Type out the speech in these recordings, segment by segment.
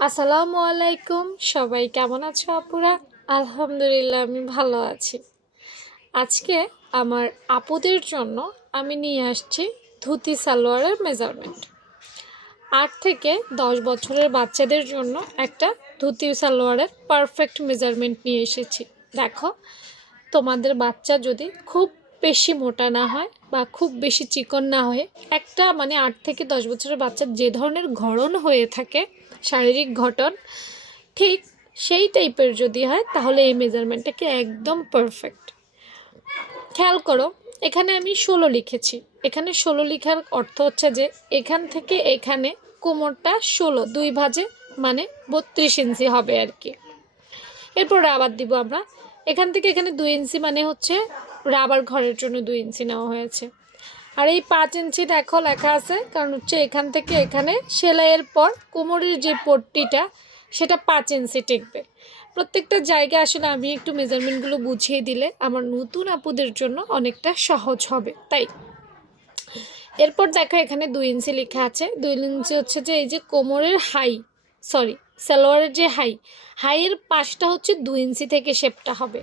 আসসালামু আলাইকুম। সবাই কেমন আছো আপুরা? আলহামদুলিল্লাহ আমি ভালো আছি। আজকে আমার আপুদের জন্য আমি নিয়ে আসছি ধুতি সালোয়ারের মেজারমেন্ট। ৮ থেকে ১০ বছরের বাচ্চাদের জন্য একটা ধুতি সালোয়ারের পারফেক্ট মেজারমেন্ট নিয়ে এসেছি। দেখো, তোমাদের বাচ্চা যদি খুব বেশি মোটা না হয় বা খুব বেশি চিকন না হয়ে একটা ৮ থেকে ১০ বছরের বাচ্চার যে ধরনের গড়ন হয়ে থাকে, শারীরিক গঠন ঠিক সেই টাইপের যদি হয় তাহলে এই মেজারমেন্টটাকে একদম পারফেক্ট। খেয়াল করো, এখানে আমি ১৬ লিখেছি। এখানে ১৬ লেখার অর্থ হচ্ছে যে এখান থেকে এখানে কোমরটা ১৬ দুই ভাজে ৩২ ইঞ্চি হবে আর কি। এরপর রাবার দিব আমরা। এখান থেকে এখানে ২ ইঞ্চি হচ্ছে রাবার ঘরের জন্য ২ ইঞ্চি নেওয়া হয়েছে। আর এই ৫ ইঞ্চি দেখো লেখা আছে, কারণ হচ্ছে এখান থেকে এখানে সেলাইয়ের পর কোমরের যে পট্টিটা সেটা ৫ ইঞ্চি টিকবে। প্রত্যেকটা জায়গায় আসলে আমি একটু মেজারমেন্টগুলো বুঝিয়ে দিলে আমার নতুন আপুদের জন্য অনেকটা সহজ হবে। তাই এরপর দেখো এখানে ২ ইঞ্চি লেখা আছে। ২ ইঞ্চি হচ্ছে যে এই যে কোমরের সালোয়ারের যে হাইয়ের পাশটা হচ্ছে ২ ইঞ্চি থেকে শেপটা হবে।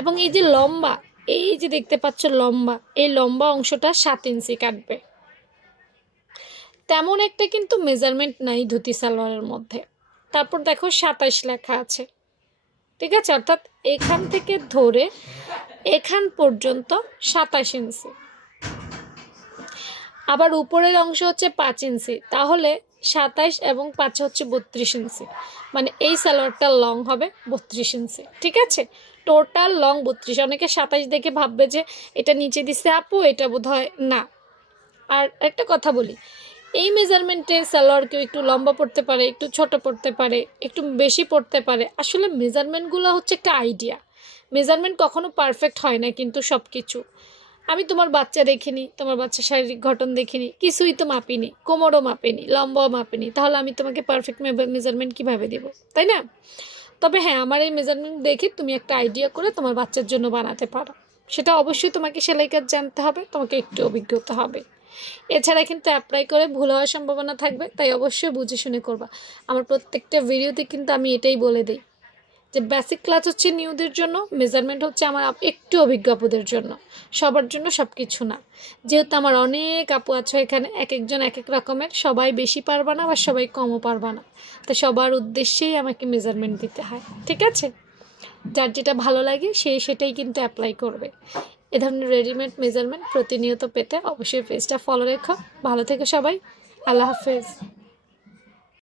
এবং এই যে লম্বা, এই যে দেখতে পাচ্ছ লম্বা, এই লম্বা অংশটা ৭ ইঞ্চি কাটবে। তেমন একটা কিন্তু মেজারমেন্ট নাই ধুতি সালোয়ারের মধ্যে। তারপর দেখো ২৭ লেখা আছে, ঠিক আছে, অর্থাৎ এখান থেকে ধরে এখান পর্যন্ত ২৭ ইঞ্চি। আবার উপরের অংশ হচ্ছে ৫ ইঞ্চি, তাহলে ২৭ এবং ৫ হচ্ছে ৩২ ইঞ্চি। এই সালোয়ারটার লং হবে ৩২ ইঞ্চি, ঠিক আছে। Total long ৩২। অনেকে ২৭ দেখে ভাববে যে এটা নিচে দিচ্ছে আপু, এটা বোধহয় না। আর একটা কথা বলি, এই মেজারমেন্টে সালোয়ার কেউ একটু লম্বা পড়তে পারে, একটু ছোট পড়তে পারে, একটু বেশি পড়তে পারে। আসলে মেজারমেন্টগুলো হচ্ছে একটা আইডিয়া। মেজারমেন্ট কখনো পারফেক্ট হয় না, কিন্তু সব কিছু আমি তোমার বাচ্চা দেখিনি, তোমার বাচ্চার শারীরিক গঠন দেখিনি, কিছুই তো মাপিনি, কোমরও মাপিনি, লম্বাও মাপিনি, তাহলে আমি তোমাকে পারফেক্ট মেজারমেন্ট কীভাবে দেব, তাই না? তবে হ্যাঁ, আমার এই মেজারমেন্ট দেখে তুমি একটা আইডিয়া করে তোমার বাচ্চার জন্য বানাতে পারো। সেটা অবশ্যই তোমাকে সেলাই কাজ জানতে হবে, তোমাকে একটু অভিজ্ঞতা হবে। এছাড়া কিন্তু অ্যাপ্লাই করে ভুল হওয়ার সম্ভাবনা থাকবে, তাই অবশ্যই বুঝে শুনে করবা। আমার প্রত্যেকটা ভিডিওতে কিন্তু আমি এটাই বলে দিই যে বেসিক ক্লাস হচ্ছে নিউদের জন্য, মেজারমেন্ট হচ্ছে আমার একটু অভিজ্ঞ আপুদের জন্য, সবার জন্য সব কিছু না। যেহেতু আমার অনেক আপু আছে এখানে, এক একজন এক এক রকমের, সবাই বেশি পারবা না বা সবাই কমও পারবা না, তো সবার উদ্দেশ্যেই আমাকে মেজারমেন্ট দিতে হয়, ঠিক আছে। যার যেটা ভালো লাগে সেটাই কিন্তু অ্যাপ্লাই করবে। এ ধরনের রেডিমেড মেজারমেন্ট প্রতিনিয়ত পেতে অবশ্যই পেজটা ফলো রেখো। ভালো থেকো সবাই, আল্লাহ হাফেজ।